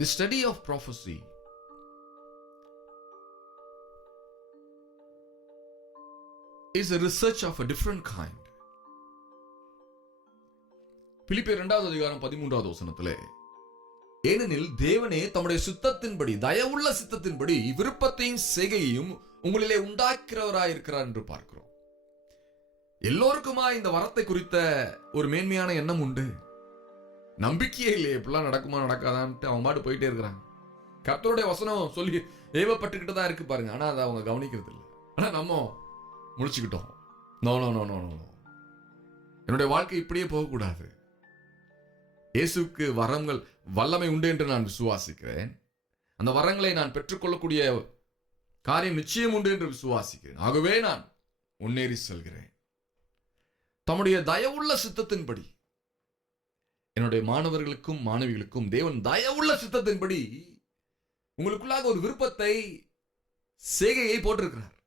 The study of prophecy is a research of a different kind. பிலிப்பியர் 2வது அதிகாரம் 13வது வசனத்திலே, ஏனெனில் தேவனே தம்முடைய சித்தத்தின்படி, தயவுள்ள சித்தத்தின்படி விருப்பத்தையும் செய்கையையும் உங்களிலே உண்டாக்கிறவராயிருக்கிறார் என்று பார்க்கிறோம். எல்லோருக்குமா இந்த வரத்தை குறித்த ஒரு மேன்மையான எண்ணம் உண்டு. நம்பிக்கையே இல்லையே, இப்படிலாம் நடக்குமா நடக்காதான்ட்டு அவங்க பாட்டு போயிட்டே இருக்கிறாங்க. கர்த்தருடைய வசனம் சொல்லி ஏவப்பட்டுக்கிட்டு தான் இருக்கு பாருங்க, ஆனா அதை அவங்க கவனிக்கிறது இல்லை. ஆனா நம்ம முடிச்சுக்கிட்டோம். No no no no no, என்னுடைய வாழ்க்கை இப்படியே போகக்கூடாது. இயேசுக்கு வரங்கள் வல்லமை உண்டு என்று நான் விசுவாசிக்கிறேன். அந்த வரங்களை நான் பெற்றுக்கொள்ளக்கூடிய காரியம் நிச்சயம் உண்டு என்று விசுவாசிக்கிறேன். ஆகவே நான் முன்னேறி செல்கிறேன். தம்முடைய தயவுள்ள சித்தத்தின்படி என்னுடைய மாணவர்களுக்கும் மாணவிகளுக்கும் தேவன் தயவுள்ள சித்தத்தின்படி உங்களுக்குள்ளாக ஒரு விருப்பத்தை, செய்கையை போட்டிருக்கிறார்.